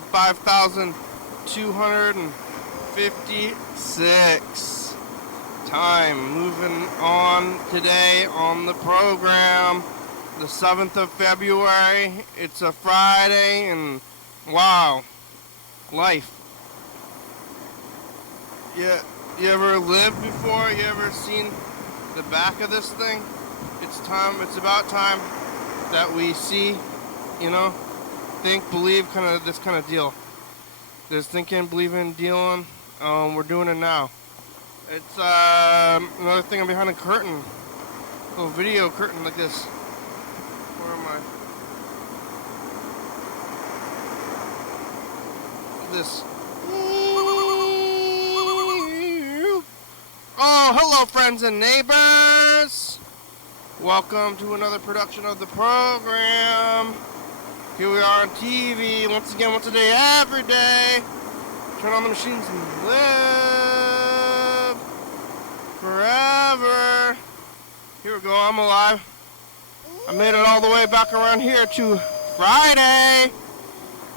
episode 5256. Time moving on today on the program, the 7th of February. It's a Friday, and wow, life. You ever lived before? You ever seen the back of this thing? It's about time that we see, think, believe, this kind of deal. There's thinking, believing, dealing. We're doing it now. It's another thing. I'm behind a curtain, a little video curtain like this. Where am I? This. Oh, hello, friends and neighbors. Welcome to another production of the program. Here we are on TV, once again, once a day, every day. Turn on the machines and live forever. Here we go, I'm alive. I made it all the way back around here to Friday.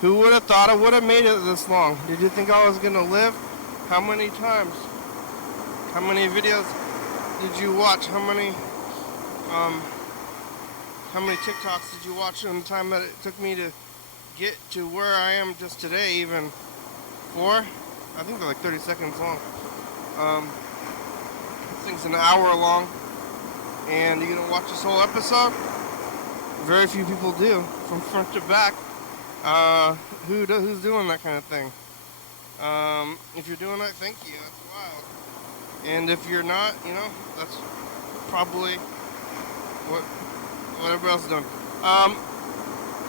Who would have thought I would have made it this long? Did you think I was going to live? How many times? How many videos did you watch? How many TikToks did you watch in the time that it took me to get to where I am just today? Even 4? I think they're like 30 seconds long. This thing's an hour long, and you're gonna watch this whole episode? Very few people do, from front to back. Who's doing that kind of thing? If you're doing that, thank you. That's wild. And if you're not, that's probably what everybody else is doing.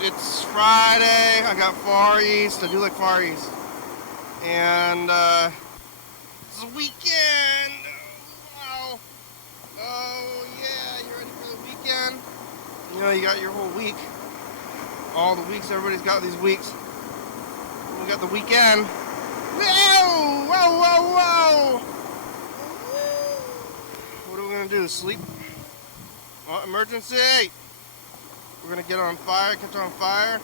It's Friday. I got Far East. I do like Far East. And it's a weekend. Wow. Oh yeah, you ready for the weekend? You got your whole week. All the weeks. Everybody's got these weeks. We got the weekend. Whoa! Whoa! Whoa! Whoa! What are we gonna do? Sleep? Oh, emergency! We're gonna get on fire, catch on fire.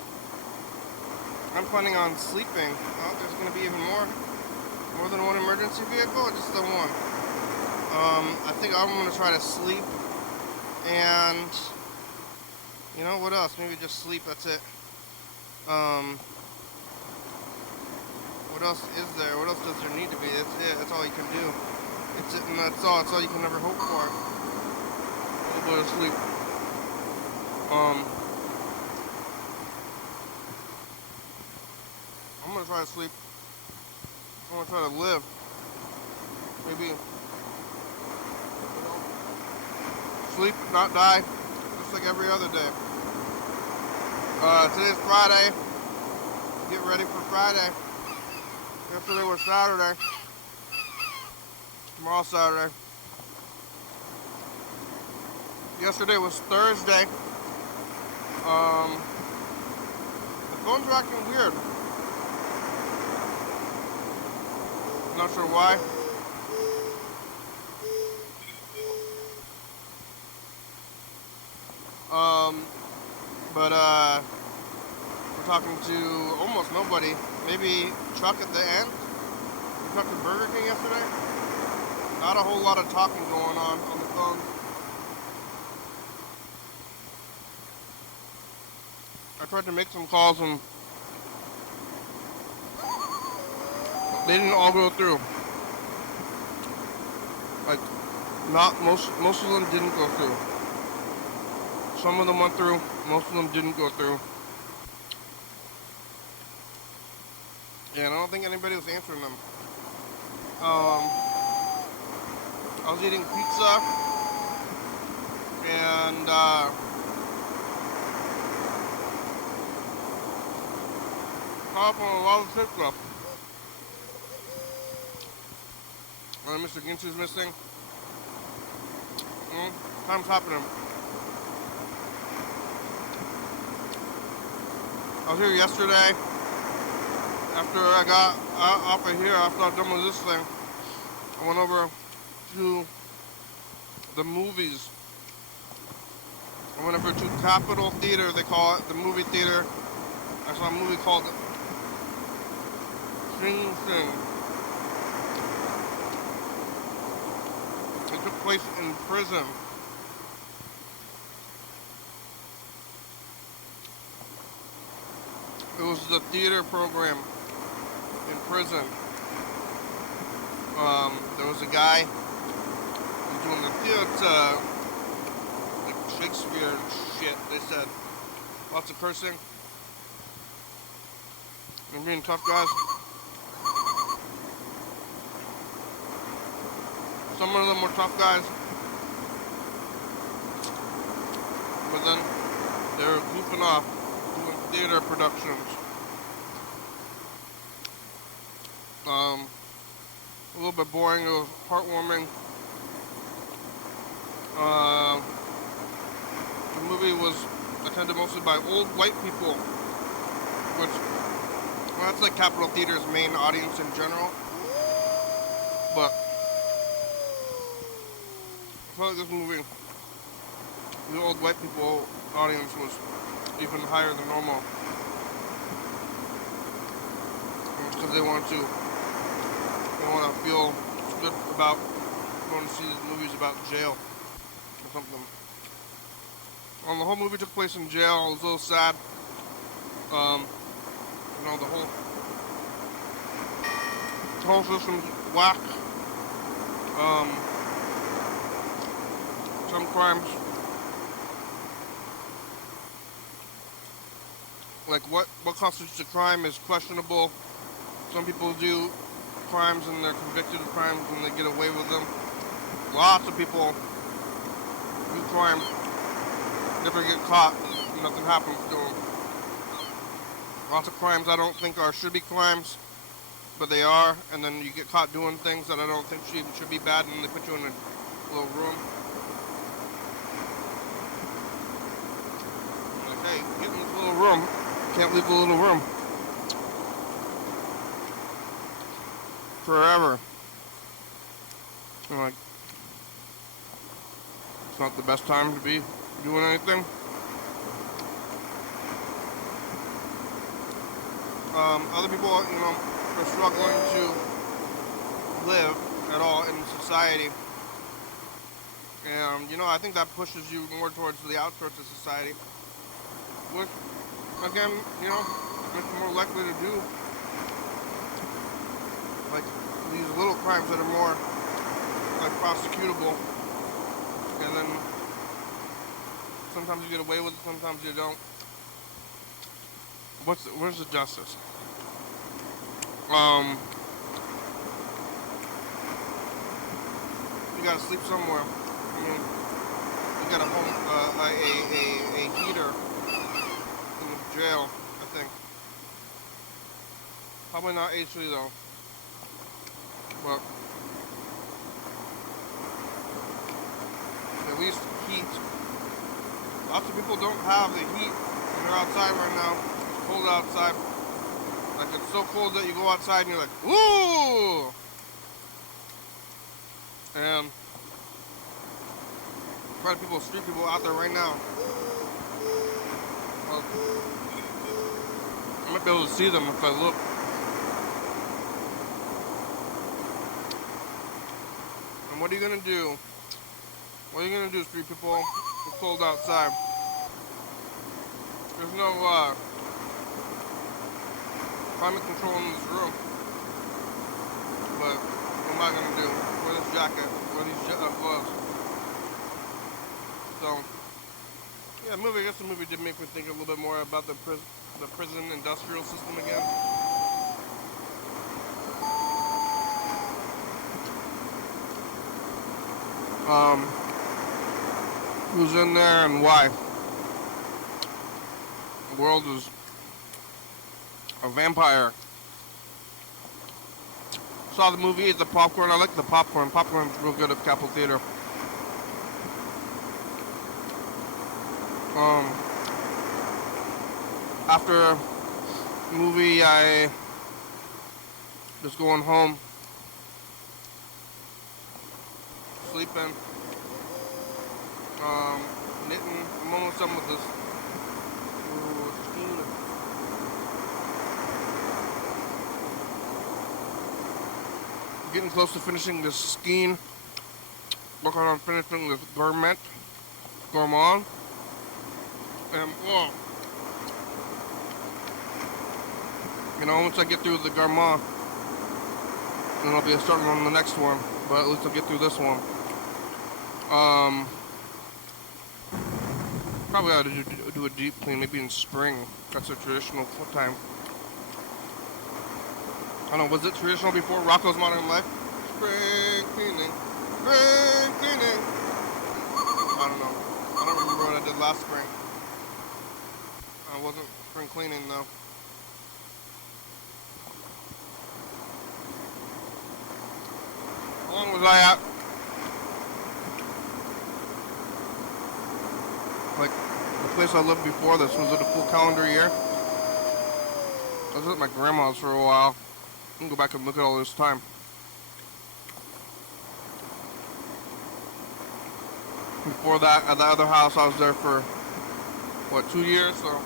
I'm planning on sleeping. Oh, there's gonna be even more than one emergency vehicle, or just the one? I think I'm gonna try to sleep, and what else? Maybe just sleep. That's it. What else is there? What else does there need to be? That's it. That's all you can do. It's it, and that's all. It's all you can ever hope for. A little bit of sleep. I'm gonna try to sleep. I'm gonna try to live. Maybe sleep, not die, just like every other day. Today's Friday. Get ready for Friday. Yesterday was Saturday. Tomorrow's Saturday. Yesterday was Thursday. The phones are acting weird. Not sure why. But we're talking to almost nobody. Maybe Chuck at the end. We talked to Burger King yesterday. Not a whole lot of talking going on the phone. I tried to make some calls and they didn't all go through. Like, not most of them didn't go through. Some of them went through, most of them didn't go through. Yeah, and I don't think anybody was answering them. I was eating pizza and caught up on a lot of TikTok. Mr. Ginsu's missing. Time's happening. I was here yesterday. After I got off of here, after I'm done with this thing, I went over to the movies. I went over to Capitol Theater, they call it, the movie theater. I saw a movie called Sing Sing. It took place in prison. It was the theater program in prison. There was a guy doing the theater, like Shakespeare and shit. They said lots of cursing. They're being tough guys. Some of them were tough guys, but then they were goofing off doing theater productions. A little bit boring. It was heartwarming. The movie was attended mostly by old white people, which, well, that's like Capitol Theater's main audience in general. But I felt like this movie, the old white people audience was even higher than normal. Because they want to feel good about going to see these movies about jail or something. The whole movie took place in jail. It was a little sad. The whole system's whack. Some crimes, like what constitutes a crime is questionable. Some people do crimes and they're convicted of crimes and they get away with them. Lots of people do crime, never get caught, nothing happens to them. Lots of crimes I don't think should be crimes, but they are, and then you get caught doing things that I don't think should be bad, and they put you in a little room. Like, hey, get in this little room. Can't leave the little room forever. I'm like, it's not the best time to be doing anything. Other people, are struggling to live at all in society. And, I think that pushes you more towards the outskirts of society. Which, again, makes you more likely to do, like, these little crimes that are more, like, prosecutable. And then sometimes you get away with it, sometimes you don't. Where's the justice? You gotta sleep somewhere. You got a home, a heater in the jail, I think. Probably not AC though. But at least heat. Lots of people don't have the heat when they're outside right now. It's cold outside. Like, it's so cold that you go outside and you're like, woo! And quite a people, street people out there right now. Well, I might be able to see them if I look. And what are you gonna do? What are you gonna do, street people? It's cold outside. There's no climate control in this room. But what am I gonna do? Wear this jacket, wear these gloves. So, yeah, I guess the movie did make me think a little bit more about the prison industrial system again. Who's in there and why? The world is a vampire. Saw the movie, ate the popcorn. I like the popcorn. Popcorn's real good at Capitol Theater. After the movie, I was going home, sleeping, knitting. I'm almost done with this. getting close to finishing this skiing. Working on finishing this gourmand. And, whoa. You know, once I get through the gourmand, then I'll be starting on the next one. But at least I'll get through this one. Probably ought to do a deep clean, maybe in spring. That's a traditional time. I don't know, was it traditional before Rocco's Modern Life? Spring cleaning. Spring cleaning. I don't know. I don't remember what I did last spring. I wasn't spring cleaning though. How long was I at? Like, the place I lived before this, was it a full calendar year? I was at my grandma's for a while. I can go back and look at all this time. Before that, at the other house, I was there for, what, 2 years? So,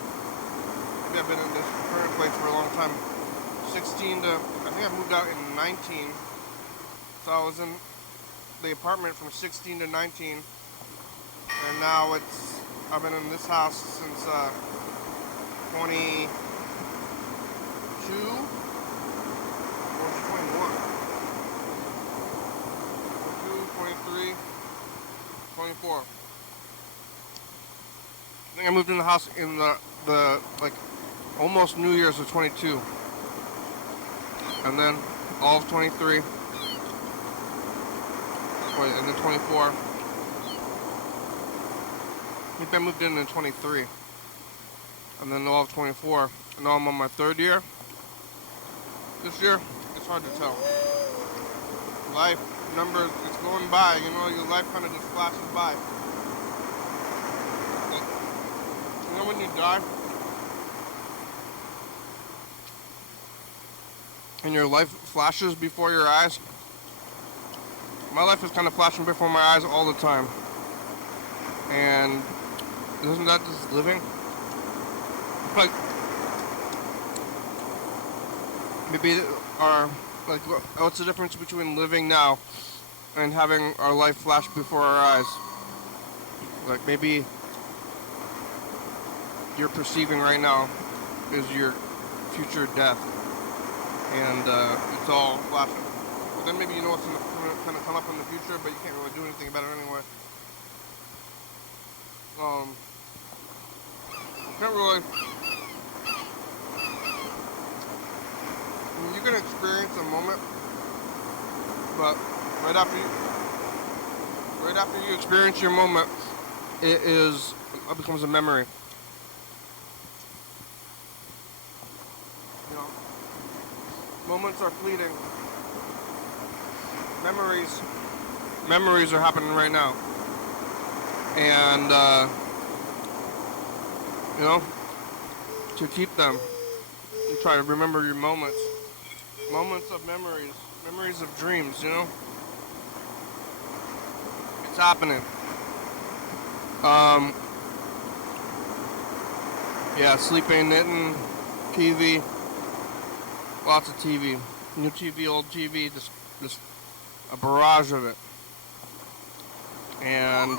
maybe I've been in this current place for a long time. 16 to, I think I moved out in 19. So I was in the apartment from 16 to 19. And now I've been in this house since 22 or 21. 22, 23, 24. I think I moved in the house in the like almost New Year's of 22. And then all of 23. And then 24. I think I moved in 23. And then all of 24. And now I'm on my 3rd year. This year, it's hard to tell. Life, numbers, it's going by. You know, your life kind of just flashes by. Like, you know when you die? And your life flashes before your eyes? My life is kind of flashing before my eyes all the time. And isn't that just living? Like, maybe what's the difference between living now and having our life flash before our eyes? Like, maybe you're perceiving right now is your future death. And it's all flashing. But then maybe you know what's going to come up in the future, but you can't really do anything about it anyway. Can't really. I mean, you can experience a moment, but right after you experience your moment, it becomes a memory. You know, moments are fleeting. Memories are happening right now. And, you know, to keep them, you try to remember your moments. Moments of memories of dreams, you know? It's happening. Yeah, sleeping, knitting, TV, lots of TV. New TV, old TV, just a barrage of it. And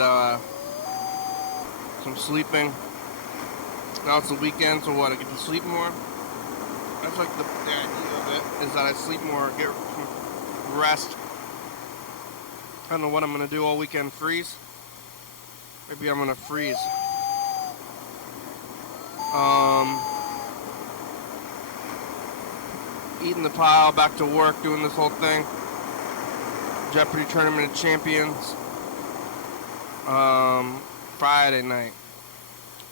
some sleeping. Now it's the weekend, so what? I get to sleep more. That's like the idea of it, is that I sleep more, get some rest. I don't know what I'm gonna do all weekend. Freeze? Maybe I'm gonna freeze. Eating the pile, back to work, doing this whole thing. Jeopardy Tournament of Champions. Friday night.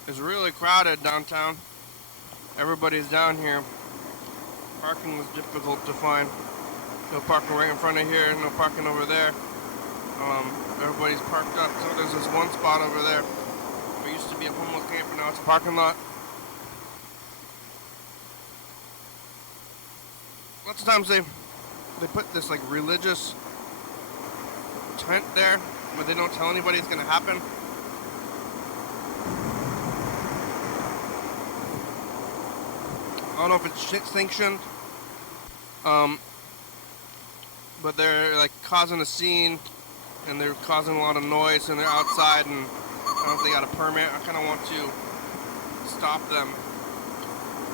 It's really crowded downtown. Everybody's down here. Parking was difficult to find. No parking right in front of here, no parking over there. Everybody's parked up. So there's this one spot over there. There used to be a homeless camp, and now it's a parking lot. Lots of times they put this like religious tent there, but they don't tell anybody it's gonna happen. I don't know if it's sanctioned. but they're like causing a scene, and they're causing a lot of noise, and they're outside, and I don't know if they got a permit. I kind of want to stop them.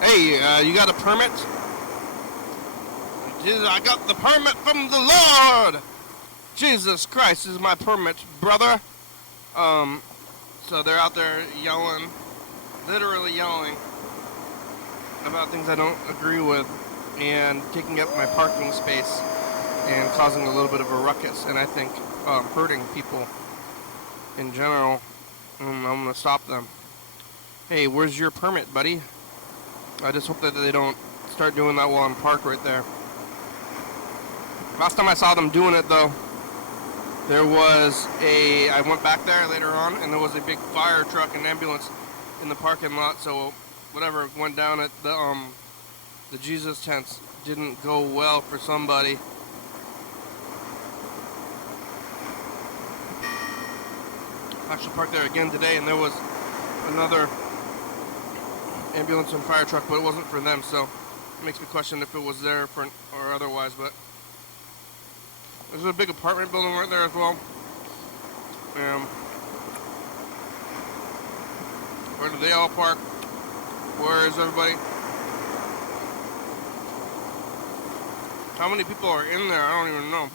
Hey, you got a permit? Jesus, I got the permit from the Lord! Jesus Christ, this is my permit, brother. So they're out there yelling, literally yelling about things I don't agree with, and taking up my parking space and causing a little bit of a ruckus, and I think hurting people in general. I'm gonna stop them. Hey, where's your permit, buddy? I just hope that they don't start doing that while I'm parked right there. Last time I saw them doing it, though, there was I went back there later on, and there was a big fire truck and ambulance in the parking lot, so whatever went down at the Jesus tents didn't go well for somebody. I actually parked there again today, and there was another ambulance and fire truck, but it wasn't for them, so it makes me question if it was there for or otherwise. But there's a big apartment building right there as well. Where do they all park? Where is everybody? How many people are in there? I don't even know.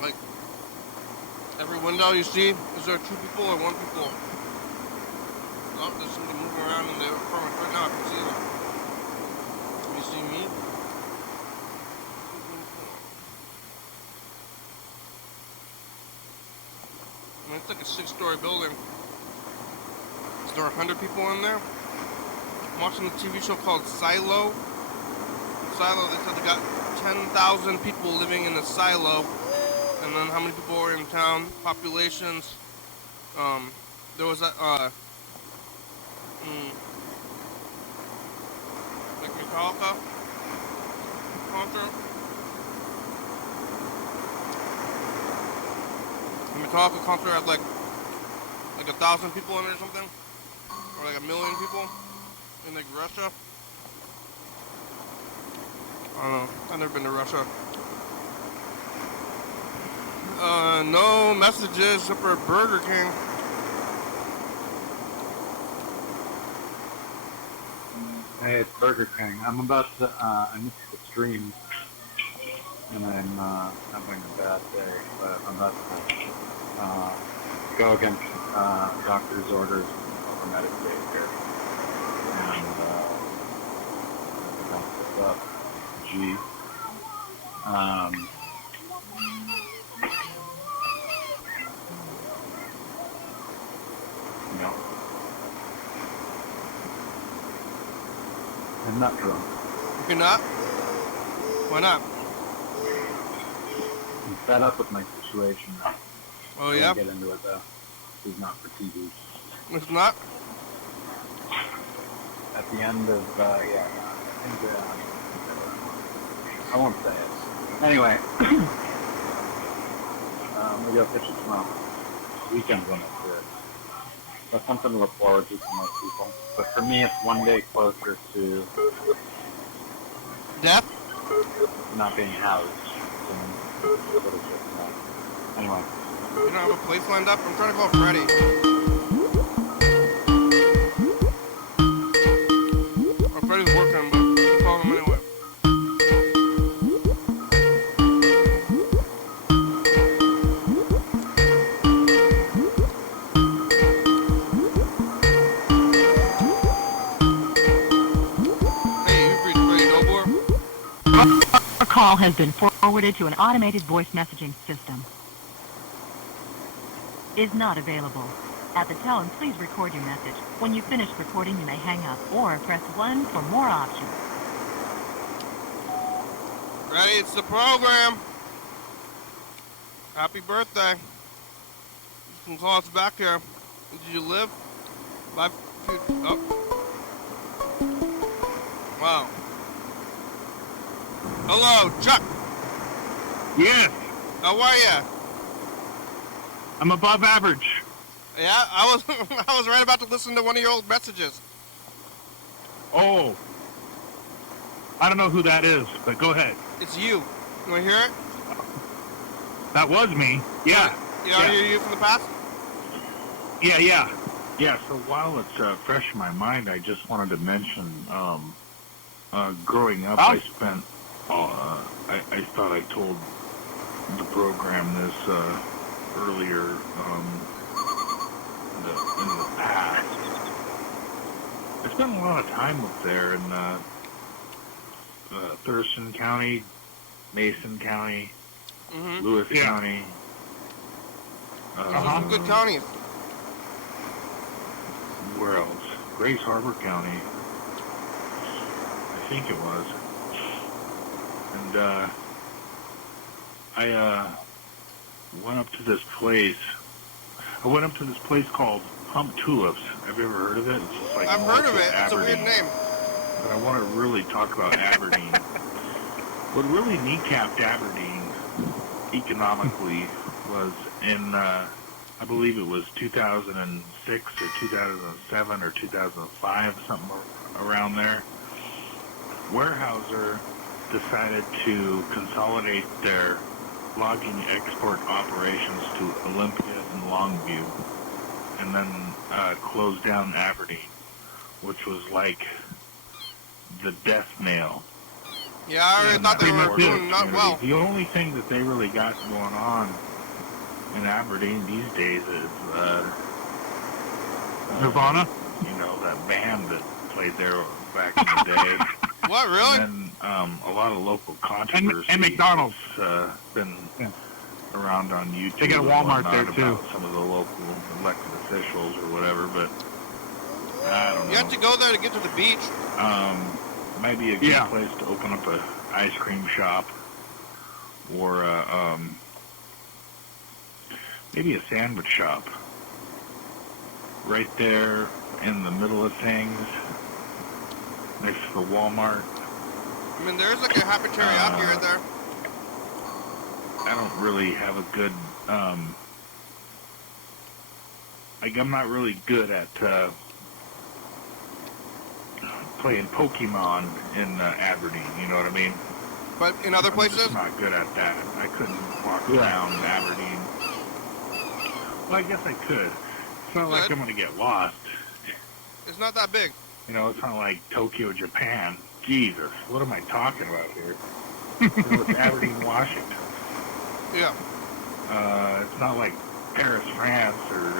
Like, every window you see, is there 2 people or 1 people? Oh, there's somebody moving around in the apartment right now. I can see them. Can you see me? I mean, it's like a 6-story building. Is there 100 people in there? I'm watching a TV show called Silo. Silo, they said they got 10,000 people living in a silo. And then how many people are in town? Populations. There was that, like Metallica concert. The Metallica concert had like 1,000 people in it or something, or like 1 million people in like Russia. I don't know. I've never been to Russia. No messages except for Burger King. Hey, it's Burger King. I'm about to, I missed the stream, and I'm having a bad day, but I'm about to go against doctor's orders and over-meditate here. And what's up? G. No. I'm not drunk. You're not? Why not? I'm fed up with my situation. Oh, yeah? I'll get into it, though. It's not for TV. It's not? At the end of, yeah, I think, I won't say it. Anyway, maybe I'll pitch it tomorrow. Weekend's when it's good. That's something to look forward to for most people. But for me, it's one day closer to death? Not being housed. What is it? Anyway. You don't have a place lined up? I'm trying to call Freddie. Well, Freddie's working, but I'll call him anyway. Your call has been forwarded to an automated voice messaging system. Is not available. At the tone, please record your message. When you've finished recording, you may hang up or press 1 for more options. Ready? It's the program. Happy birthday. You can call us back here. Did you live? Oh. Wow. Hello, Chuck. Yes, How are ya? I'm above average. Yeah, I was I was right about to listen to one of your old messages. Oh, I don't know who that is, but go ahead. It's you. You want to hear it? That was me. Yeah. You want to hear you from the past? Yeah. Yeah, so while it's fresh in my mind, I just wanted to mention, growing up, I spent, I thought I told the program this earlier in the past. I spent a lot of time up there in Thurston County, Mason County, Lewis County. Those are some good counties. Where else? Grace Harbor County, I think it was. And I went up to this place. I went up to this place called Pump Tulips. Have you ever heard of it? It's just like I've heard of it. It's a Aberdeen. weird name. But I want to really talk about Aberdeen. What really kneecapped Aberdeen economically was in, I believe it was 2006 or 2007 or 2005, something around there. Weyerhaeuser decided to consolidate their logging export operations to Olympia and Longview, and then close down Aberdeen, which was like the death nail. Yeah, I already thought they were doing not well. The only thing that they really got going on in Aberdeen these days is Nirvana? You know, that band that played there back in the day. What, really? And a lot of local controversy. And McDonald's. Been around on YouTube. They got a Walmart there, about too. Some of the local elected officials or whatever, but I don't know. You have to go there to get to the beach. Might be a good place to open up a ice cream shop or maybe a sandwich shop. Right there in the middle of things, next to the Walmart. I mean, there's like a happy teriyaki right there. I don't really have a good, I'm not really good at playing Pokemon in Aberdeen, you know what I mean? But in other places? I'm just not good at that. I couldn't walk around Aberdeen. Well, I guess I could. It's not like I'm going to get lost. It's not that big. You know, it's not like Tokyo, Japan. Jesus, what am I talking about here? It's Aberdeen, Washington. Yeah. It's not like Paris, France, or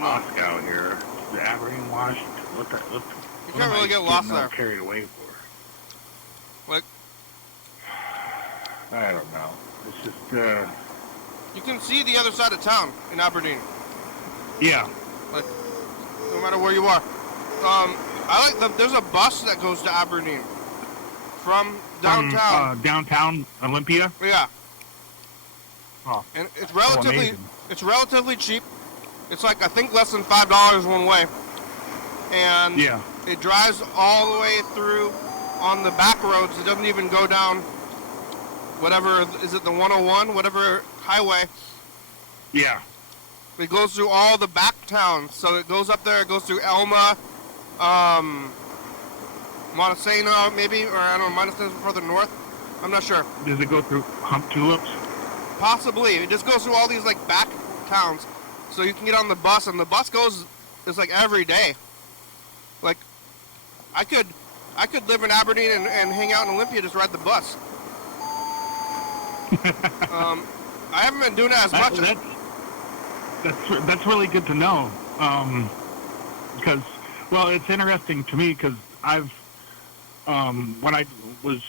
Moscow here. It's Aberdeen, Washington. You can't really get lost there. Carried away for. Like, I don't know. It's just. you can see the other side of town in Aberdeen. Yeah. Like, no matter where you are. There's a bus that goes to Aberdeen from downtown. Downtown Olympia? Yeah. Oh. And it's amazing. relatively cheap. It's like, I think, less than $5 one way. And it drives all the way through on the back roads. It doesn't even go down whatever, is it the 101, whatever highway? Yeah. It goes through all the back towns. So it goes up there, it goes through Elma, Montesano maybe, or I don't know, Montesano's further north. I'm not sure. Does it go through Hump Tulips? Possibly. It just goes through all these like back towns. So you can get on the bus, and the bus goes, it's like every day. Like, I could live in Aberdeen and hang out in Olympia, just ride the bus. I haven't been doing it as much. That's really good to know. Because, well, it's interesting to me because I've, when I was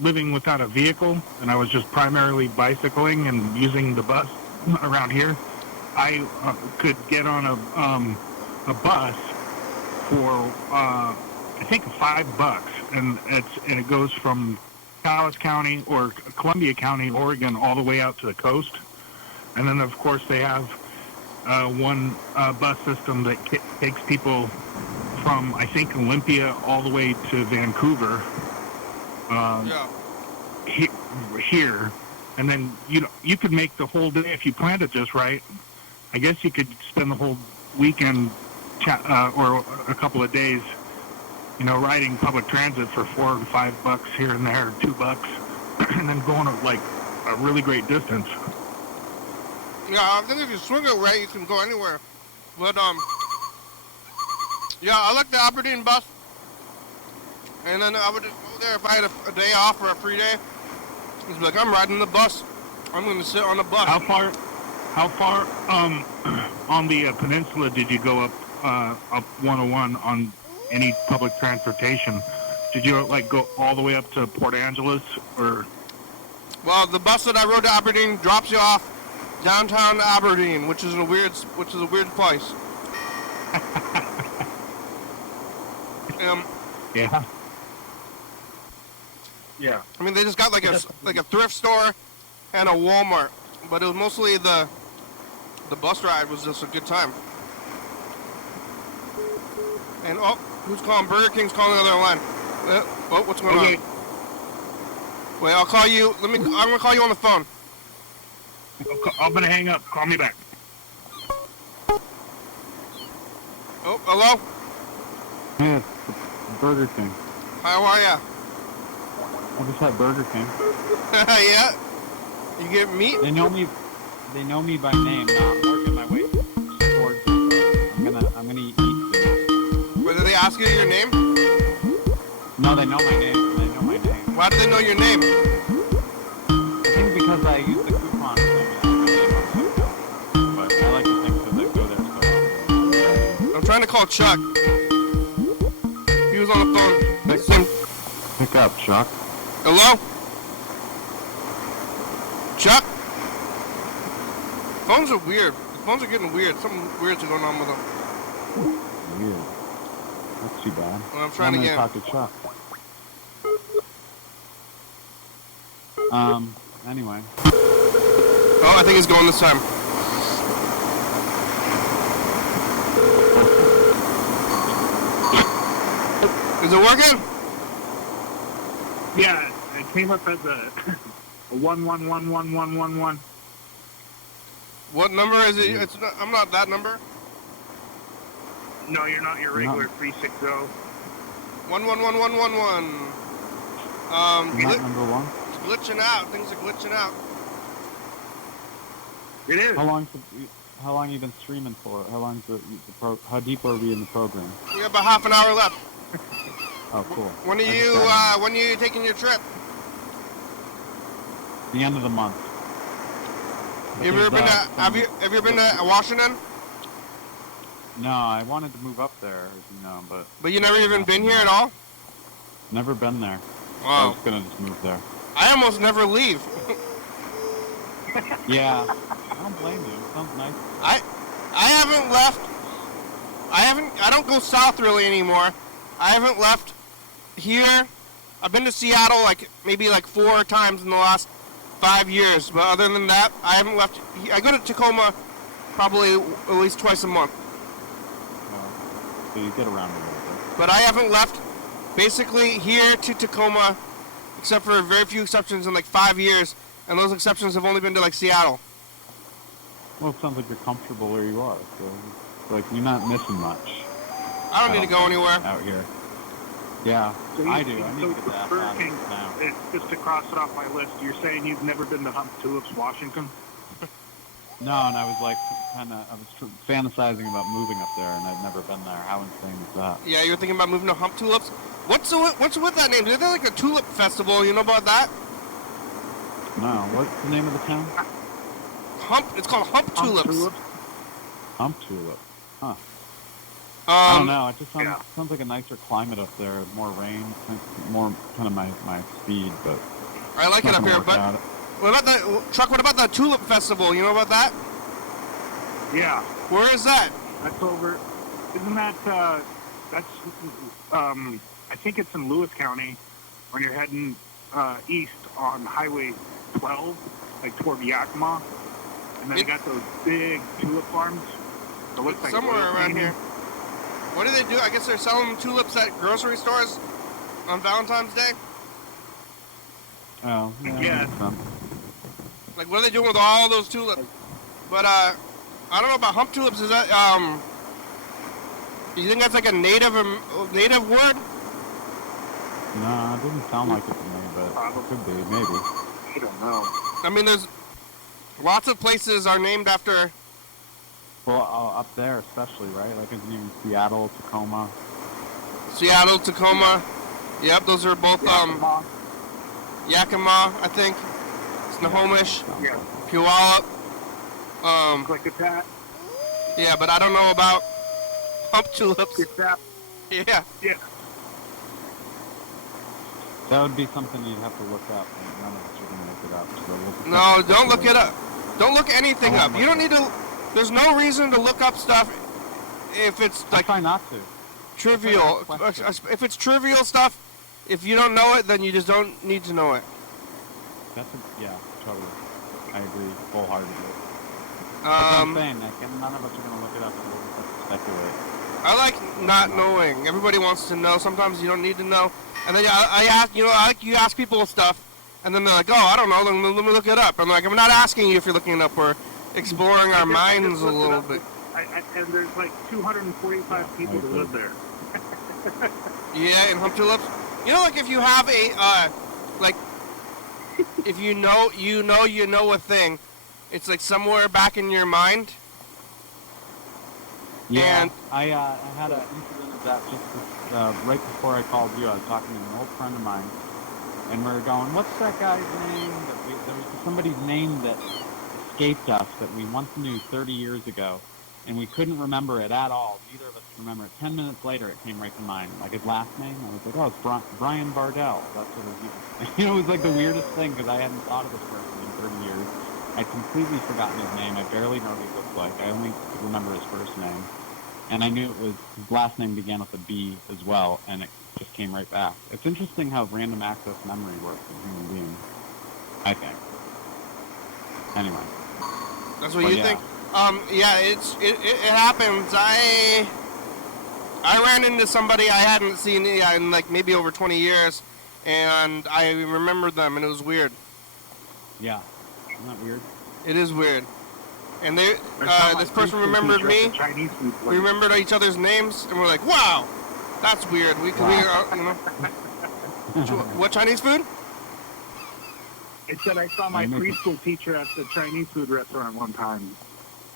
living without a vehicle and I was just primarily bicycling and using the bus around here, I could get on a bus for I think $5, and it goes from Dallas County or Columbia County, Oregon, all the way out to the coast. And then of course they have one bus system that takes people from I think Olympia all the way to Vancouver. Here, and then you could make the whole day if you planned it just right. I guess you could spend the whole weekend or a couple of days, riding public transit for $4 to $5 here and there, $2, and then going like a really great distance. Yeah, I think if you swing it right, you can go anywhere. But yeah, I like the Aberdeen bus. And then I would just go there if I had a day off or a free day. Just be like, I'm riding the bus. I'm going to sit on the bus. How far on the peninsula did you go up 101 on any public transportation? Did you like go all the way up to Port Angeles or? Well, the bus that I rode to Aberdeen drops you off downtown Aberdeen, which is a weird place. Yeah. Yeah. I mean, they just got like a thrift store and a Walmart, but it was mostly the bus ride was just a good time. And oh, who's calling? Burger King's calling the other line. Oh, what's going on? Wait, I'll call you. I'm gonna call you on the phone. I'm gonna hang up. Call me back. Oh, hello? Yeah, it's Burger King. How are ya? I just had Burger King. Yeah? You get meat? They know me by name. Now I'm working my way towards it. I'm gonna eat meat. Wait, did they ask you your name? No, they know my name. They know my name. Why do they know your name? I think because I use the coupon for them. But I like to think that they go there so often. I'm trying to call Chuck. He was on the phone. Pick up, Chuck. Hello? Chuck? Phones are weird. The phones are getting weird. Something weird's going on with them. Weird. That's too bad. Well, I'm trying again. Talk to Chuck. Anyway. Oh, I think it's going this time. Is it working? Yeah, it came up as a 111111. What number is it? It's not, I'm not that number. No, you're not your regular 360. 111111. Not number one. It's glitching out. Things are glitching out. It is. How long have you been streaming for? How deep are we in the program? We have about half an hour left. Oh, cool. When are you taking your trip? The end of the month. Have you ever been to Washington? No, I wanted to move up there, as you know, but... But you never even been here at all? Never been there. I Wow. was gonna just move there. I almost never leave. Yeah. I don't blame you. It sounds nice. I haven't left. I don't go south really anymore. I haven't left here. I've been to Seattle maybe 4 times in the last 5 years, but other than that, I haven't left. I go to Tacoma probably at least twice a month. So you get around a little bit. But I haven't left basically here to Tacoma, except for very few exceptions in 5 years, and those exceptions have only been to Seattle. Well, it sounds like you're comfortable where you are, so you're not missing much. I don't need to go anywhere. Out here. Yeah, So I do. I need to get that Burger out King, now. just to cross it off my list, you're saying you've never been to Hump Tulips, Washington? No, and I was fantasizing about moving up there, and I've never been there. How insane is that? Yeah, you're thinking about moving to Hump Tulips? What's with that name? Is there a tulip festival? You know about that? No, what's the name of the town? It's called Hump Tulips. Hump Tulip. Huh. I don't know. It just sounds like a nicer climate up there. More rain, more kind of my speed, but... I like it up here, but... What about what about the Tulip Festival? You know about that? Yeah. Where is that? That's over... Isn't that, that's, I think it's in Lewis County, when you're heading east on Highway 12, toward Yakima, and then you got those big tulip farms. It looks like somewhere around here. What do they do? I guess they're selling tulips at grocery stores on Valentine's Day? Oh, yeah. What are they doing with all those tulips? But, I don't know about hump tulips. Is that, you think that's a native word? No, it doesn't sound like it to me, but it could be, maybe. I don't know. I mean, there's lots of places are named after. Well, up there especially, right? Like, isn't even Seattle, Tacoma? Seattle, Tacoma. Yep, those are both Yakima, I think. Snohomish, Yeah. Puyallup. Click at that. Yeah, but I don't know about hump tulips. Get that. Yeah. Yeah. That would be something you'd have to look up, and none of us are going to look it up. So No, don't look it up. Don't look anything up. You don't need to. There's no reason to look up stuff if it's I like try not to. trivial. If it's trivial stuff, if you don't know it, then you just don't need to know it. Yeah, totally. I agree wholeheartedly. That's what I'm saying, Nick, and none of us are going to look it up, and we'll just have to speculate. I like not knowing. Everybody wants to know. Sometimes you don't need to know. And then I ask, you ask people stuff, and then they're like, oh, I don't know. Let me look it up. I'm like, I'm not asking you if you're looking it up. We're exploring our minds a little bit. And there's like 245 people that live there. Yeah, in hump tulips. You know, like if you have a, like, if you know a thing, it's like somewhere back in your mind. Yeah, And I had an incident of that just right before I called you. I was talking to an old friend of mine, and we were going, what's that guy's name? There was somebody's name that escaped us that we once knew 30 years ago, and we couldn't remember it at all. Neither of us remember it. 10 minutes later, it came right to mind, like his last name. I was like, oh, it's Brian Bardell. That's what his name. You know, it was like the weirdest thing because I hadn't thought of this person in 30 years. I'd completely forgotten his name. I barely know what he looked like. I only could remember his first name. And I knew it was, his last name began with a B as well, and it just came right back. It's interesting how random access memory works in human beings, I think. Anyway. that's what you think? Yeah, it happens. I ran into somebody I hadn't seen in like maybe over 20 years, and I remembered them, and it was weird. Yeah. Isn't that weird? It is weird. And they, this person remembered me. We remembered each other's names, and we're like, "Wow, that's weird." We what Chinese food? It said I saw my preschool teacher at the Chinese food restaurant one time.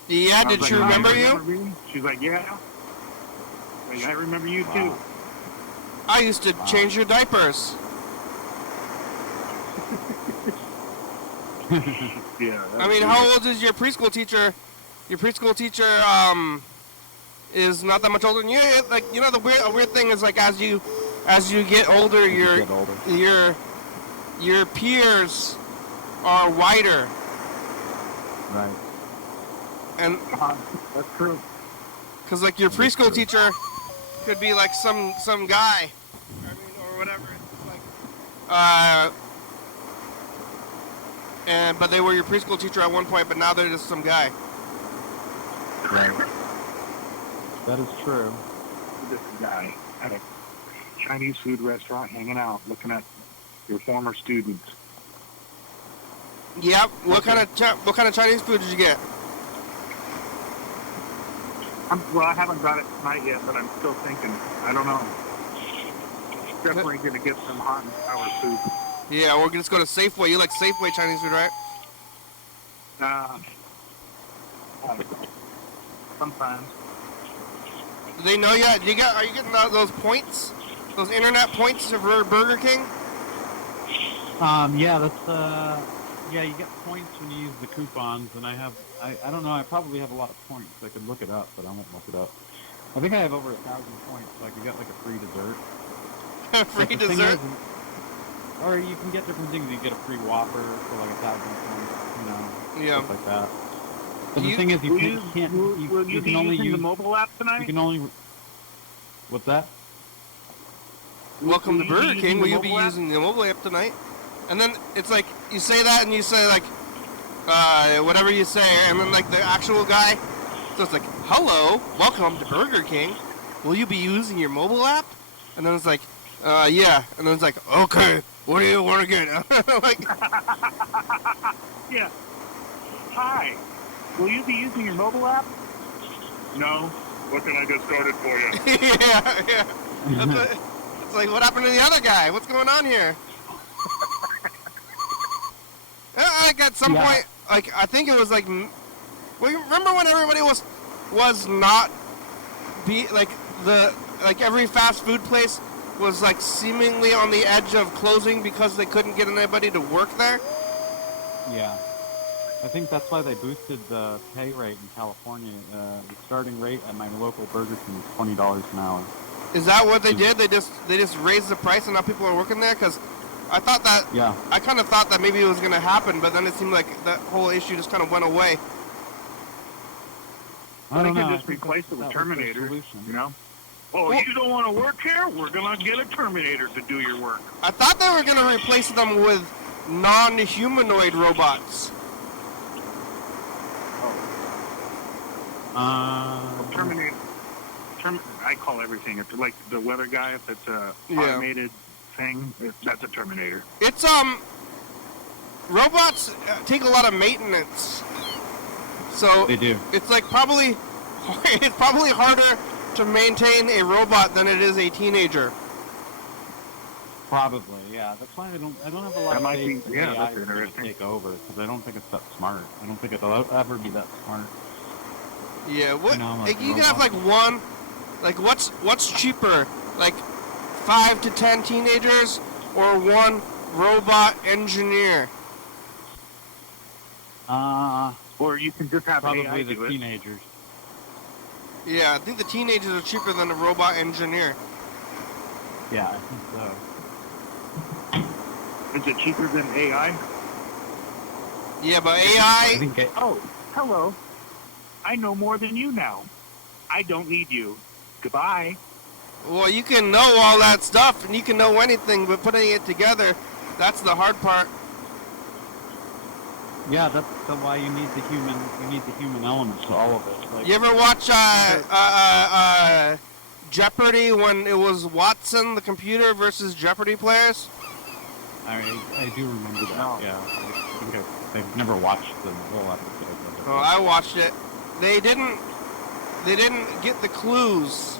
Yeah, did she remember you? She's like, yeah. Like, I remember you too. I used to change your diapers. Yeah. I mean, how old is your preschool teacher? Your preschool teacher is not that much older than you. Like, you know, a weird thing is like as you get older, your peers are wider. Right. And that's true. Because like your preschool teacher could be like some guy, or whatever. It's like, but they were your preschool teacher at one point, but now they're just some guy. Right. That is true. This guy at a Chinese food restaurant, hanging out, looking at your former students. Yep. What kind of Chinese food did you get? Well, I haven't got it tonight yet, but I'm still thinking. I don't know. Definitely gonna get some hot and sour soup. Yeah, we're just go to Safeway. You like Safeway Chinese food, right? Sometimes. Do they know you? Are you getting those points? Those internet points for Burger King? Yeah, that's yeah, you get points when you use the coupons, and I don't know, I probably have a lot of points. I could look it up, but I won't look it up. I think I have over 1,000 points, so I could get like a free dessert. Free dessert? Or you can get different things. You get a free Whopper for like 1,000 points, stuff like that. But the thing is, you can only use the mobile app tonight. You can only. What's that? Welcome to Burger King. Will you be using the mobile app tonight? And then it's like you say that, and you say like whatever you say, and then like the actual guy, so it's like, "Hello, welcome to Burger King. Will you be using your mobile app?" And then it's like, "Yeah." And then it's like, "Okay, what do you want to get?" Like, yeah. Hi. Will you be using your mobile app? No. What can I get started for you? yeah. It's like, what happened to the other guy? What's going on here? Like at some point, like I think it was like, well, you remember when everybody was not like every fast food place was like seemingly on the edge of closing because they couldn't get anybody to work there? Yeah. I think that's why they boosted the pay rate in California. The starting rate at my local Burger King is $20 an hour. Is that what they did? They just raised the price and now people are working there? Because I thought that, I kind of thought that maybe it was going to happen, but then it seemed like that whole issue just kind of went away. I don't know. Just replace it with Terminator, you know? Oh, you don't want to work here? We're going to get a Terminator to do your work. I thought they were going to replace them with non-humanoid robots. Terminator. I call everything. It's like the weather guy. If it's a automated thing, that's a Terminator. It's robots take a lot of maintenance. So they do. It's like probably harder to maintain a robot than it is a teenager. Probably, yeah. That's why I don't have a lot of faith in AI to take over, because I don't think it's that smart. I don't think it'll ever be that smart. Yeah, what you know, like you can have like one, like what's cheaper, like 5 to 10 teenagers or one robot engineer? Or you can just have probably AI the do teenagers. Yeah, I think the teenagers are cheaper than a robot engineer. Yeah, I think so. Is it cheaper than AI? Yeah, but AI... Oh, hello. I know more than you now. I don't need you. Goodbye. Well, you can know all that stuff, and you can know anything, but putting it together, that's the hard part. Yeah, that's why you need the human element to all of it. Like, you ever watch Jeopardy when it was Watson, the computer, versus Jeopardy players? I do remember that. No. Yeah, I think I've never watched the whole episode of it. Oh, I watched it. They didn't get the clues.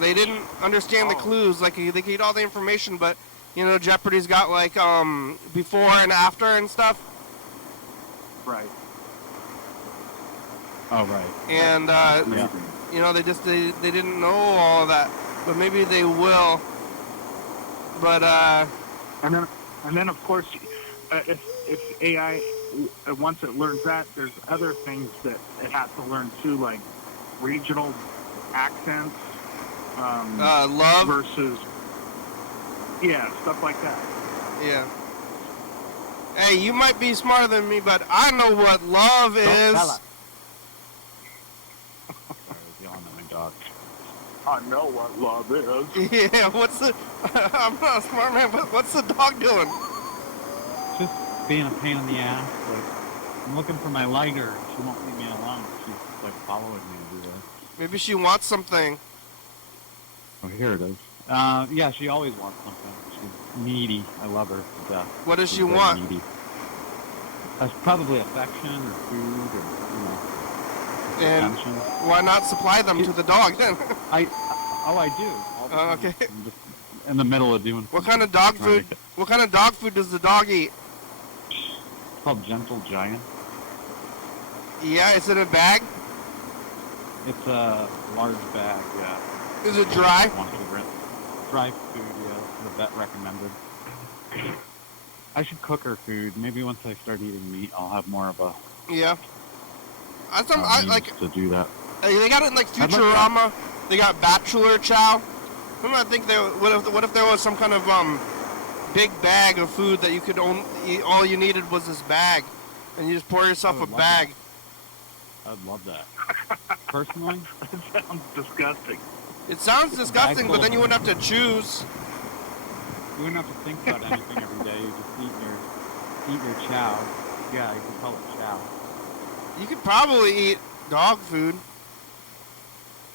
They didn't understand the clues. Like they get all the information, but you know, Jeopardy's got like before and after and stuff. Right. Oh, right. And you know, they didn't know all of that, but maybe they will. But and then of course, if AI once it learns that, there's other things that it has to learn too, like regional accents, love versus stuff like that. Yeah. Hey, you might be smarter than me, but I know what love is. Sorry, I was yelling at my dog. I know what love is. Yeah, I'm not a smart man, but what's the dog doing? Just being a pain in the ass. Like, I'm looking for my lighter, and she won't leave me alone. She's just, like, following me everywhere. Maybe she wants something. Oh, here it is. Yeah, she always wants something. She's needy. I love her to death. What does She's she want? Needy. Probably affection or food or, and attention. Why not supply them to the dog then? I do. All the time. Okay. I'm just in the middle of doing. What kind of dog food? What kind of dog food does the dog eat? It's called Gentle Giant. Yeah, is it a bag? It's a large bag. Yeah. Is it dry? Dry food, yeah. The vet recommended. I should cook her food. Maybe once I start eating meat, I'll have more of a... Yeah. I like to do that. They got it in like Futurama. They got Bachelor Chow. I think what if there was some kind of big bag of food that you could eat, all you needed was this bag, and you just pour yourself a bag. I'd love that. Personally, that sounds disgusting. It sounds disgusting, but then you wouldn't have to choose. You wouldn't have to think about anything every day. You just eat your chow. Yeah, you can call it chow. You could probably eat dog food.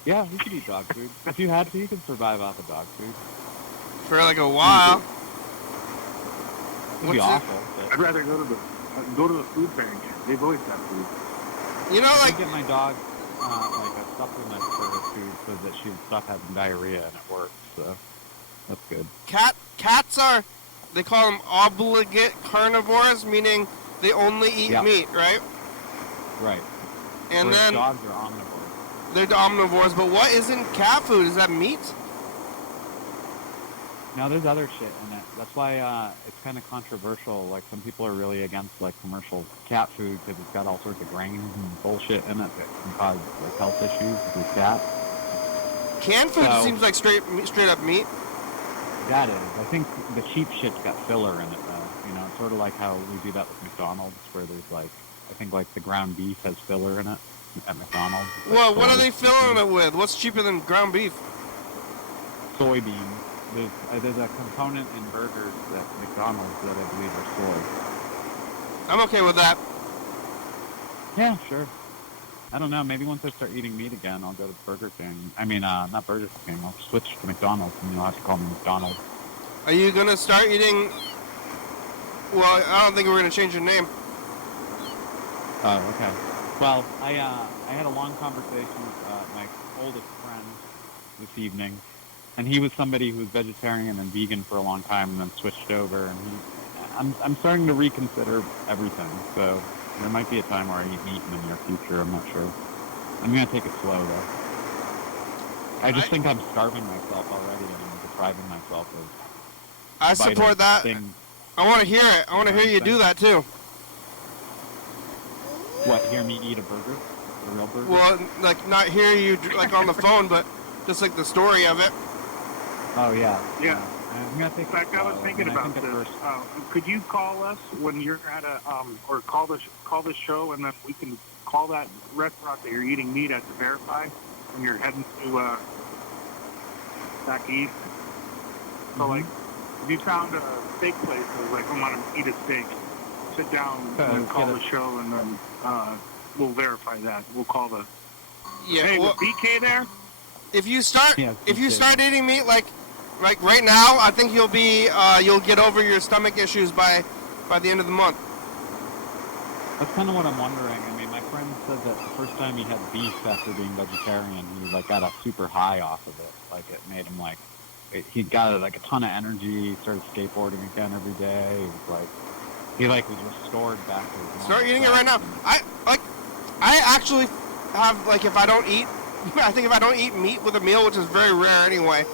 Yeah, you could eat dog food. If you had to, you could survive off of dog food. For like a while. It'd be awful. I'd rather go to the food bank. They've always got food. You know, like... I get my dog like a supplement for her food so that she would stop having diarrhea and it works, so... That's good. Cats are, they call them obligate carnivores, meaning they only eat Yep. meat, right? Right. And Whereas then dogs are omnivores. they're omnivores, but what isn't cat food? Is that meat? Now there's other shit in it. That's why it's kind of controversial. Like some people are really against like commercial cat food because it's got all sorts of grains and bullshit in it that can cause like health issues with cats. Canned food So- seems like straight up meat. That is. I think the cheap shit's got filler in it though. You know, it's sort of like how we do that with McDonald's, where there's like, I think like the ground beef has filler in it at McDonald's. It's Well, like what are soy- they filling it with? What's cheaper than ground beef? Soybeans. There's a component in burgers at McDonald's that I believe are soy. I'm okay with that. Yeah, sure. I don't know. Maybe once I start eating meat again, I'll go to Burger King. I mean, not Burger King. I'll switch to McDonald's, and you'll have to call me McDonald's. Are you gonna start eating? Well, I don't think we're gonna change your name. Oh, okay. Well, I had a long conversation with my oldest friend this evening, and he was somebody who was vegetarian and vegan for a long time, and then switched over. And I'm starting to reconsider everything. So there might be a time where I eat meat in the near future. I'm not sure. I'm gonna take it slow though. I just think I'm starving myself already, and I'm depriving myself of. I support that. Things. I want to hear it. I want to hear you do that too. What? Hear me eat a burger? A real burger? Well, like not hear you like on the phone, but just like the story of it. Oh yeah. Yeah. I'm gonna take In fact, I was thinking about this. Could you call us when you're at a or call this show, and then we can call that restaurant that you're eating meat at to verify when you're heading to back east. So like, if you found a steak place that was like, I want to eat a steak, sit down and then call the show, and then we'll verify that. We'll call the Yeah. hey, Well, was BK there? if you start Yeah, if you okay. start eating meat like right now, I think you'll get over your stomach issues by the end of the month. That's kind of what I'm wondering. I mean, my friend said that the first time he had beef after being vegetarian, he like got a super high off of it. Like it made him like, he got like a ton of energy. He started skateboarding again every day. He was restored back to his normal Start eating it self. right now. I actually have like if I don't eat meat with a meal, which is very rare anyway,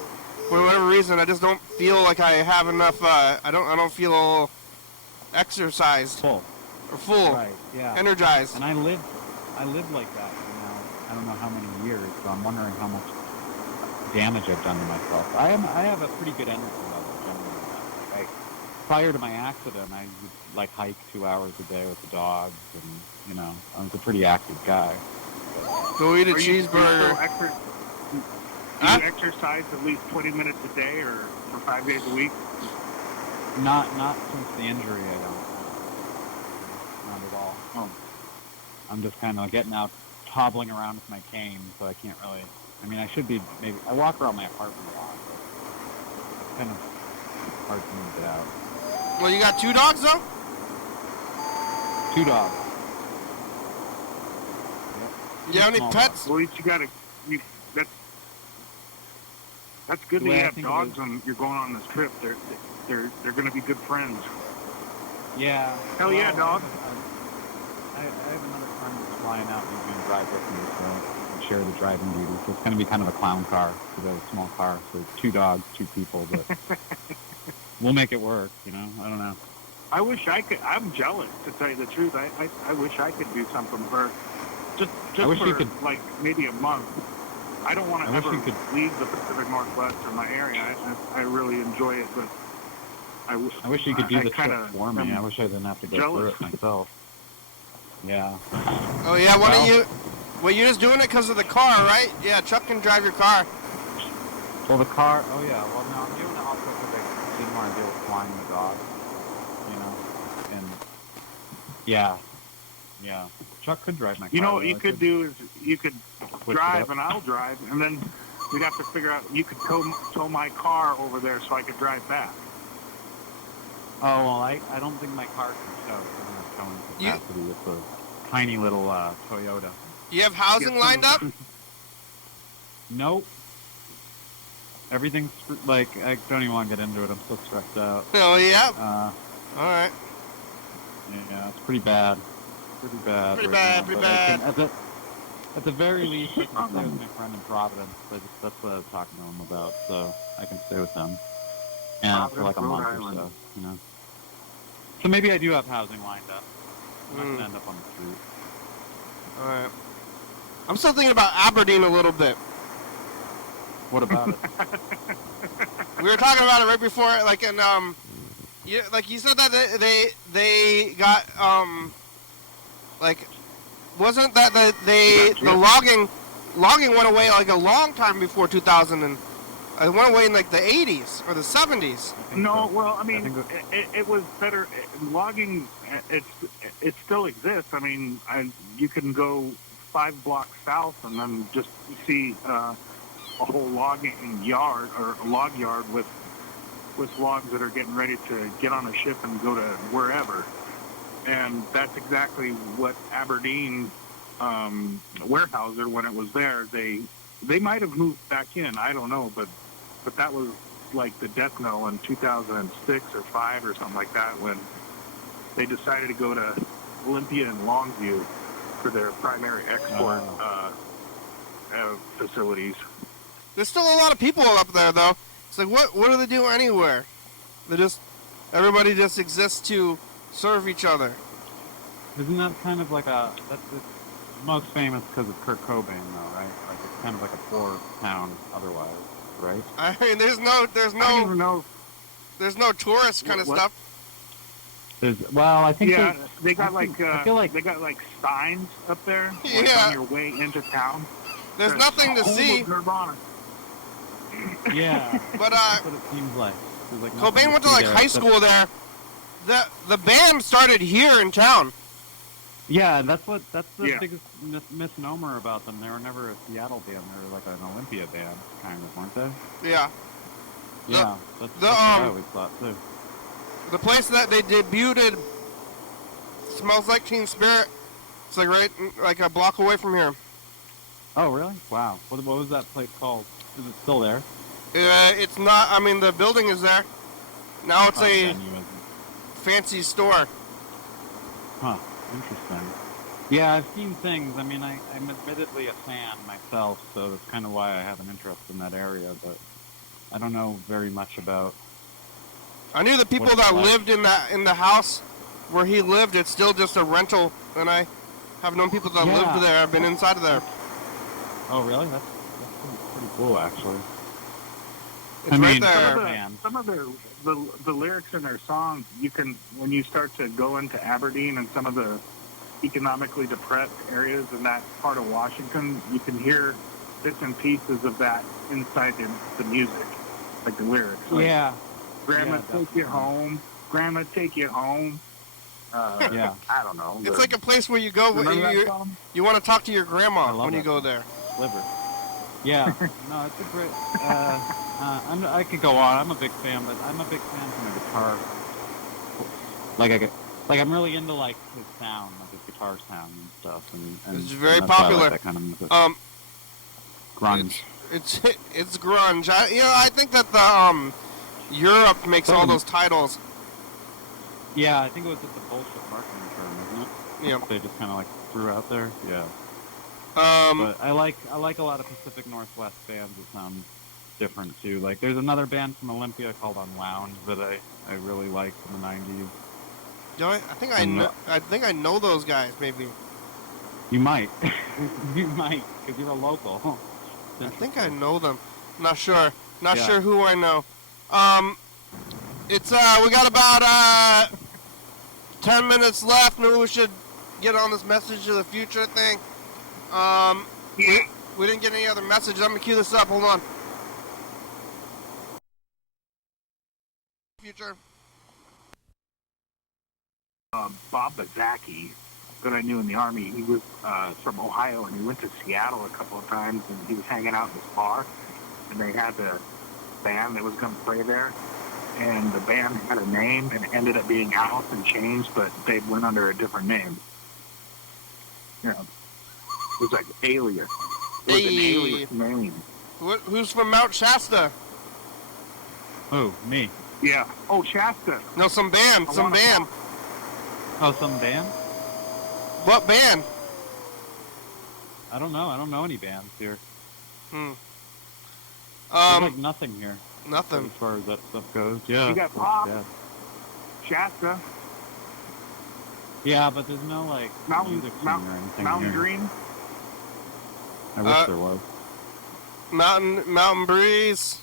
for whatever reason, I just don't feel like I have enough. I don't feel exercised Full. or full, Right. Yeah. energized. And I lived like that for now, I don't know how many years, so I'm wondering how much damage I've done to myself. I have a pretty good energy level generally. Like, prior to my accident, I would like hike 2 hours a day with the dogs, and I was a pretty active guy. Go eat a Are you cheeseburger. Do you exercise at least 20 minutes a day or for 5 days a week? Not since the injury, I don't. Not at all. Oh. I'm just kind of getting out, hobbling around with my cane, so I can't really. I mean, I should be maybe. I walk around my apartment a lot, but it's kind of hard for me to get out. Well, you got 2 dogs though. 2 dogs. Do you have any Small pets? Well, at least you got to. That's good that The way you I have think of dogs it- and you're going on this trip. They're going to be good friends. Yeah. Hell yeah, dog. I have another friend that's flying out and he's going to drive with me, so we share the driving duty. So it's going to be kind of a clown car, because I have a small car. So 2 dogs, 2 people, but we'll make it work, I don't know. I wish I could. I'm jealous, to tell you the truth. I wish I could do something for just I wish for you could- like maybe a month. I don't want to I wish ever you could- leave the Pacific Northwest or my area. I really enjoy it, but I wish you could do the trip kinda for me. am I wish I didn't have to go jealous. through it myself. Yeah. Oh yeah, why don't Well- you? Well, you're just doing it because of the car, right? Yeah, Chuck can drive your car. Well, the car, oh yeah, well no, I'm doing it also because I didn't want to deal with flying the dog, and yeah. Chuck could drive my car. You know what though. you I could do is you could Switch it drive up. and I'll drive, and then we'd have to figure out. You could tow my car over there so I could drive back. Oh, well, I don't think my car can tow. It doesn't have towing You- capacity. It's a tiny little Toyota. You have housing Get lined up? some- Nope. Everything's like I don't even want to get into it. I'm so stressed out. Oh yeah. All right. Yeah, it's pretty bad. Pretty bad. Pretty right bad. now, Pretty but bad. at the very least, I can stay with my friend in Providence. That's what I was talking to him about. So I can stay with him. And for like a month or so, you know. So maybe I do have housing lined up. I'm not gonna end up on the street. All right. I'm still thinking about Aberdeen a little bit. What about it? We were talking about it right before, like in like you said that they got like wasn't that the logging went away like a long time before 2000 and it went away in like the 80s or the 70s. No, well, I mean, it was better. Logging, it still exists. I mean, you can go 5 blocks south and then just see a whole logging yard or a log yard with logs that are getting ready to get on a ship and go to wherever. And that's exactly what Aberdeen Warehouser, when it was there, they might have moved back in. I don't know, but that was like the death knell in 2006 or 5 or something like that when they decided to go to Olympia and Longview for their primary export facilities. There's still a lot of people up there though. It's like what do they do anywhere? Everybody just exists to serve each other. Isn't that kind of like that's most famous because of Kurt Cobain though, right? Like it's kind of like a poor town otherwise, right? I mean, there's no tourist kind of stuff. I think they got I feel like they got like signs up there on your way into town. There's nothing to see. Nirvana. Yeah, but that's what it seems like. Cobain went to like high school there. The band started here in town. Yeah, that's the biggest misnomer about them. They were never a Seattle band. They were like an Olympia band, kind of, weren't they? Yeah. Yeah, that's what I always thought too. The place that they debuted smells like Teen Spirit. It's like right like a block away from here. Oh, really? Wow. What was that place called? Is it still there? It's not. I mean, the building is there. Now it's a fancy store. Huh. Interesting. Yeah, I've seen things. I mean, I'm admittedly a fan myself, so that's kind of why I have an interest in that area, but I don't know very much about... I knew the people that lived in the house where he lived. It's still just a rental, and I have known people that lived there. I've been inside of there. Oh, really? That's pretty cool, actually. It's right there. Some of the lyrics in their songs, you can, when you start to go into Aberdeen and some of the economically depressed areas in that part of Washington, you can hear bits and pieces of that inside the music, like the lyrics. Like, yeah. Grandma, take you home. Grandma, take you home. Yeah. I don't know. It's like a place where you go. You want to talk to your grandma when you go there. Sliver. Yeah. No, it's a great... I could go on. I'm a big fan, but I'm a big fan from the guitar. I'm really into like his sound, like his guitar sound and stuff, and it's very popular. I like that kind of music. Grunge. It's grunge. I think that the Europe makes all those titles. Yeah, I think it was just a bullshit marketing term, isn't it? Yeah. They just kind of like threw out there. Yeah. But I like a lot of Pacific Northwest bands that sound different too. Like there's another band from Olympia called Unwound that I really like from the 90s. I think I know those guys. Maybe you might. You might, because you're a local. I think I know them. Not sure. Not sure who I know. It's we got about 10 minutes left. Maybe we should get on this message of the future thing. We didn't get any other messages. I'm gonna cue this up. Hold on. Future. Bob Bazzacki, that I knew in the Army, he was from Ohio, and he went to Seattle a couple of times, and he was hanging out in this bar, and they had the band that was going to play there, and the band had a name, and it ended up being Alice in Chains, but they went under a different name. You know, it was like Alias. It was an alias name. Who's from Mount Shasta? Oh, me. Yeah. Oh, Shasta. No, some band. I Some wanna band. Oh, some band? What band? I don't know. I don't know any bands here. Hmm. There's like nothing here Nothing. as far as that stuff goes. Yeah. You got that's pop. sad. Shasta. Yeah, but there's no like music scene or anything Mountain here. Dream. I wish there was. Mountain Breeze.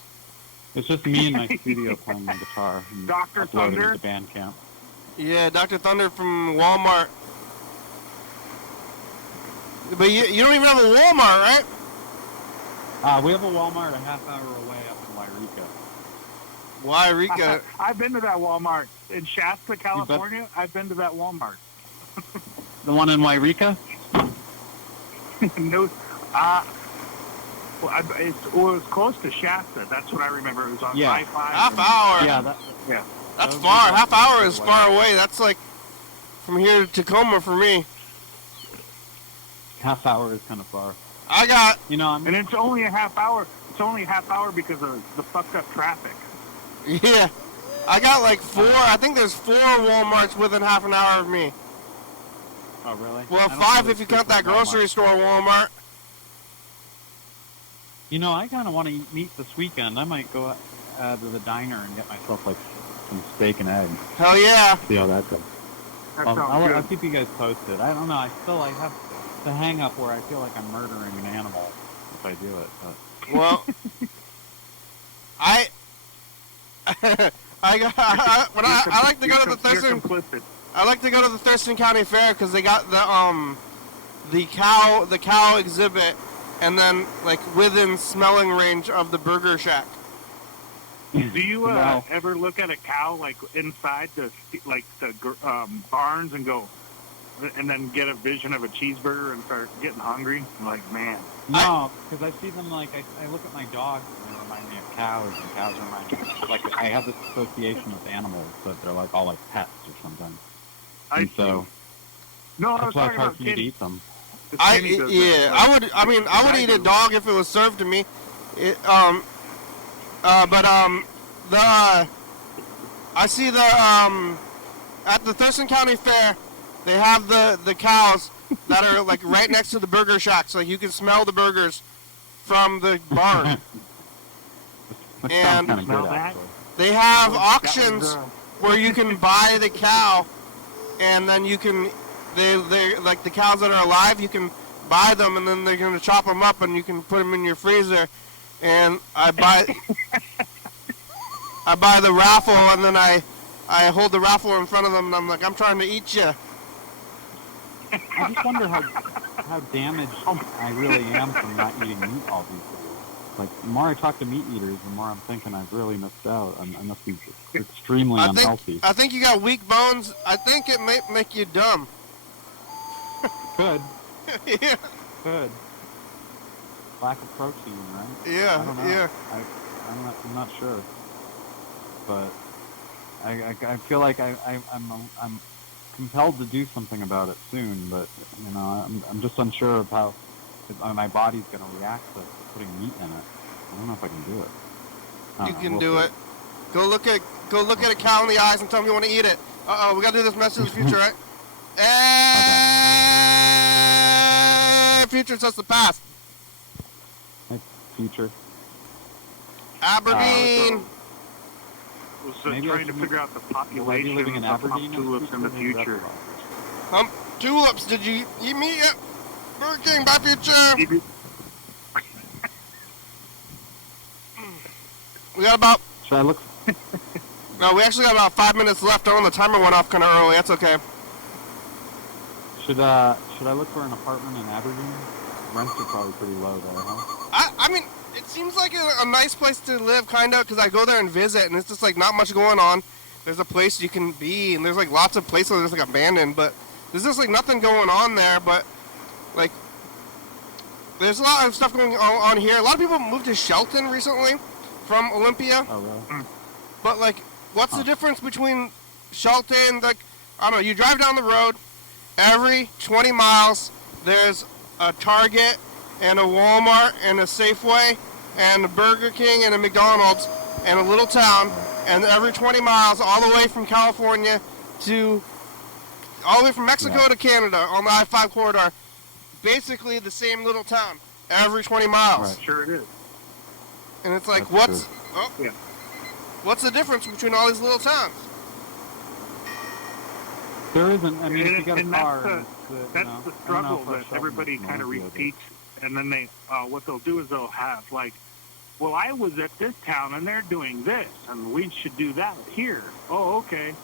It's just me in my studio playing my guitar and Dr. uploading Thunder? it to Bandcamp. Yeah, Dr. Thunder from Walmart. But you don't even have a Walmart, right? We have a Walmart a half hour away up in Wairika. Why, Rika? I've been to that Walmart in Shasta, California. I've been to that Walmart. The one in Wairika? No, it was close to Shasta. That's what I remember. It was on Yeah. I-5. Half hour. Yeah, That's that far. was- Half hour is far away. That's like from here to Tacoma for me. half hour is kind of far. I got You know, And it's only a half hour. It's only a half hour because of the fucked up traffic. yeah. I got like 4. I think there's 4 Walmarts within half an hour of me. oh really? Well, I don't 5 know if you count that different Walmart. grocery store Walmart. You know, I kind of want to eat meat this weekend. I might go to the diner and get myself like some steak and eggs. Hell yeah. See how that goes. That I'll sounds good. keep you guys posted. I don't know. I have the hang up where I feel like I'm murdering an animal if I do it. But Well, I like to go to the Thurston. You're complicit. I like to go to the Thurston County Fair because they got the cow exhibit, and then like within smelling range of the Burger Shack. Do you No. ever look at a cow like inside the barns and go, and then get a vision of a cheeseburger and start getting hungry? I'm like, man. no, because I see them like I look at my dogs and they remind me of cows, and cows remind me like I have this association with animals that they're like all like pets or something. And so No, I was that's why it's talking hard about for me to Kenny. eat them. Kenny does that. I would eat a dog if it was served to me. I see at the Thurston County Fair, they have the cows that are like right next to the Burger Shack, so you can smell the burgers from the barn. Which And- sounds kind of Smell good that? actually. They have That auctions was, where you can buy the cow, and then you can they like the cows that are alive, you can buy them, and then they're gonna chop them up, and you can put them in your freezer. And I buy the raffle, and then I hold the raffle in front of them, and I'm like, I'm trying to eat you. I just wonder how damaged I really am from not eating meat all these days. Like, the more I talk to meat eaters, the more I'm thinking I've really missed out. I must be extremely unhealthy. I think you got weak bones. I think it may make you dumb. Could. Yeah. Could. Lack of protein, right? Yeah. I don't know. Yeah. I'm not sure. But I feel like I'm compelled to do something about it soon. But you know, I'm just unsure of how my body's going to react to putting meat in it. I don't know if I can do it. You can do it. Go look at a cow in the eyes and tell them you want to eat it. We gotta do this message of the future, right? Future says the past. Future. Aberdeen. was Maybe I trying to should figure out the Will I be population living in of Aberdeen tulips in the Maybe that's future. wrong. Tulips. Did you eat meat yet? Burger King. Bye, future. We got about. Should I look? No, we actually got about 5 minutes left. The timer went off kind of early. That's okay. Should I look for an apartment in Aberdeen? Rents are probably pretty low there, huh? I mean, it seems like a nice place to live, kind of, because I go there and visit, and it's just like not much going on. There's a place you can be, and there's like lots of places that's like abandoned, but there's just like nothing going on there. But like, there's a lot of stuff going on here. A lot of people moved to Shelton recently from Olympia. Oh, really? But like, what's the difference between Shelton? Like, I don't know. You drive down the road, every 20 miles, there's a Target and a Walmart and a Safeway and a Burger King and a McDonald's and a little town, and every 20 miles, all the way from California to, all the way from Mexico to Canada on the I-5 corridor, basically the same little town every 20 miles. Right. Sure it is. And it's like, That's what's the difference between all these little towns? There isn't. I mean, if you got a And car, that's the struggle that everybody kind of repeats, and then they, what they'll do is they'll have like, well, I was at this town and they're doing this, and we should do that here. Oh, okay.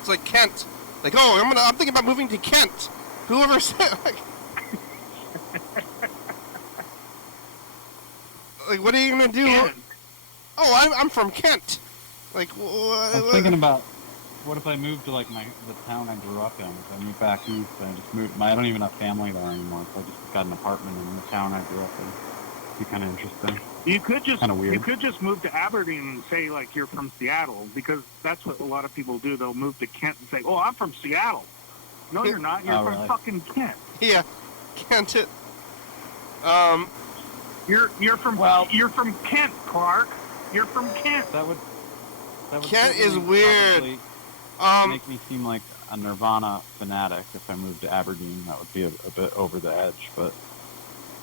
It's like Kent. Like, oh, I'm thinking about moving to Kent. Whoever said, like, what are you gonna do? Kent. Oh, I'm from Kent. Like, I was thinking about, what if I moved to like the town I grew up in? If I moved back east, I just moved. I don't even have family there anymore, so I just got an apartment in the town I grew up in. It'd be kind of interesting. You could just Kinda weird. You could just move to Aberdeen and say like you're from Seattle, because that's what a lot of people do. They'll move to Kent and say, "Oh, I'm from Seattle." No, you're not. You're from really? fucking Kent. yeah, Kent. You're from Kent, Clark. You're from Kent. That would Kent is certainly weird. probably make me seem like a Nirvana fanatic if I moved to Aberdeen. That would be a bit over the edge, but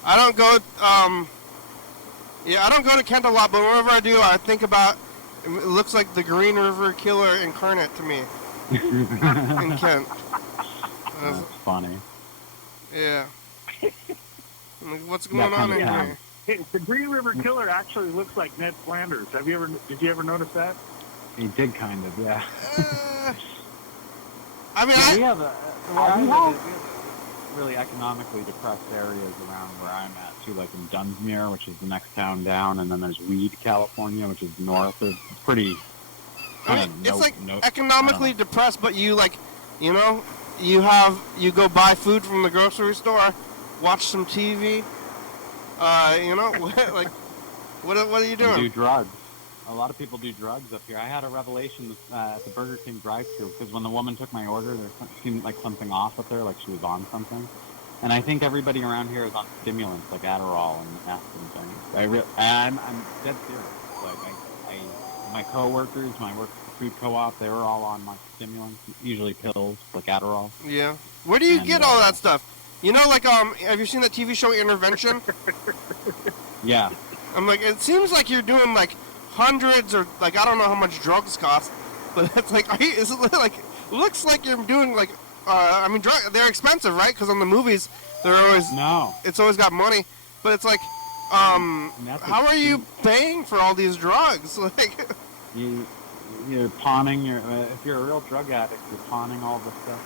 I don't go. I don't go to Kent a lot, but whenever I do, I think about. It looks like the Green River Killer incarnate to me in Kent. that's funny. Yeah. I'm like, what's going on in kind of here? Hey, the Green River Killer actually looks like Ned Flanders. Did you ever notice that? He did kind of, yeah. I mean, We have we have really economically depressed areas around where I'm at too, like in Dunsmuir, which is the next town down, and then there's Weed, California, which is north. It's pretty. It's like economically depressed, but you like, you know, you go buy food from the grocery store, watch some TV. You know, like, what are you doing? Do drugs. A lot of people do drugs up here. I had a revelation at the Burger King drive-thru because when the woman took my order, there seemed like something off up there, like she was on something. And I think everybody around here is on stimulants like Adderall and meth and things. I'm dead serious. Like my coworkers, when I worked at the food co-op, they were all on like stimulants, usually pills like Adderall. Yeah. Where do you get all that stuff? You know, like, have you seen that TV show Intervention? Yeah. I'm like, it seems like you're doing like hundreds or like I don't know how much drugs cost, but it's like, is it like looks like you're doing like, I mean, they're expensive, right? Because on the movies, they're always it's always got money, but it's like, how are you paying for all these drugs? Like, you're pawning if you're a real drug addict, you're pawning all the stuff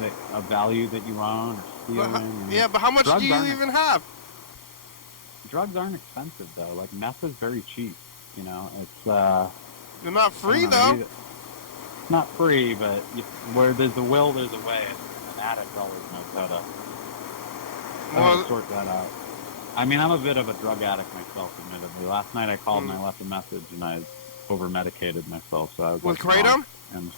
that of value that you own or stealing. Yeah, but how much do you even have? Drugs aren't expensive though. Like meth is very cheap. You know, it's they're not free though. It's not free, but where there's a will, there's a way. An addict always knows how to sort that out. I mean, I'm a bit of a drug addict myself, admittedly. Last night I called and I left a message, and I over-medicated myself. So I was with kratom. And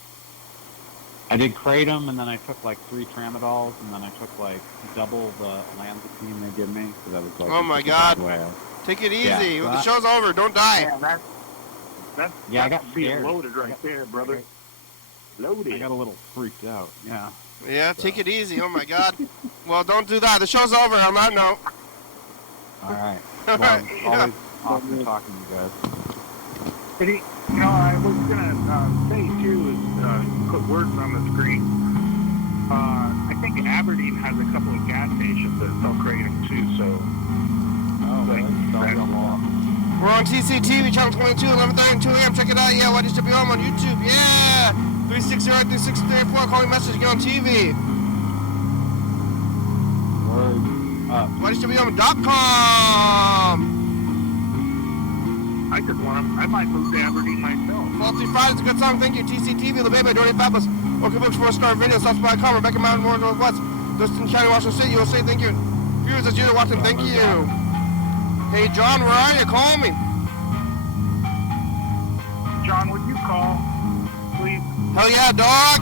I did kratom, and then I took like 3 tramadols, and then I took like double the olanzapine they give me. So that was like, oh my God! Take it easy. Yeah, the show's over. Don't die. Yeah, I got scared. Loaded right there, brother. Loaded. I got a little freaked out. Yeah. Yeah, take it easy. Oh my God. Well, don't do that. The show's over on that note. All right. Well, always awesome talking to you guys. But I was gonna say too is put words on the screen. I think Aberdeen has a couple of gas stations that sell kratom too. So. We're on TCTV, channel 22, 11:30 and 2 a.m. Check it out. Yeah, YDHWM on YouTube. Yeah! 360-363-4. Call me message. Get on TV. YDHWM.com. I might move to Aberdeen myself. Faulty Friday's a good song. Thank you. TCTV, The Baby, Dirty Fabulous. Okay Books, 4-star video. Subscribe.com. Rebecca Mountain, Warren Northwest. Thurston County, Washington State, USA. Thank you. Viewers that you're watching, thank you. Hey, John, where are you? Call me. John, would you call, please? Hell yeah, dog.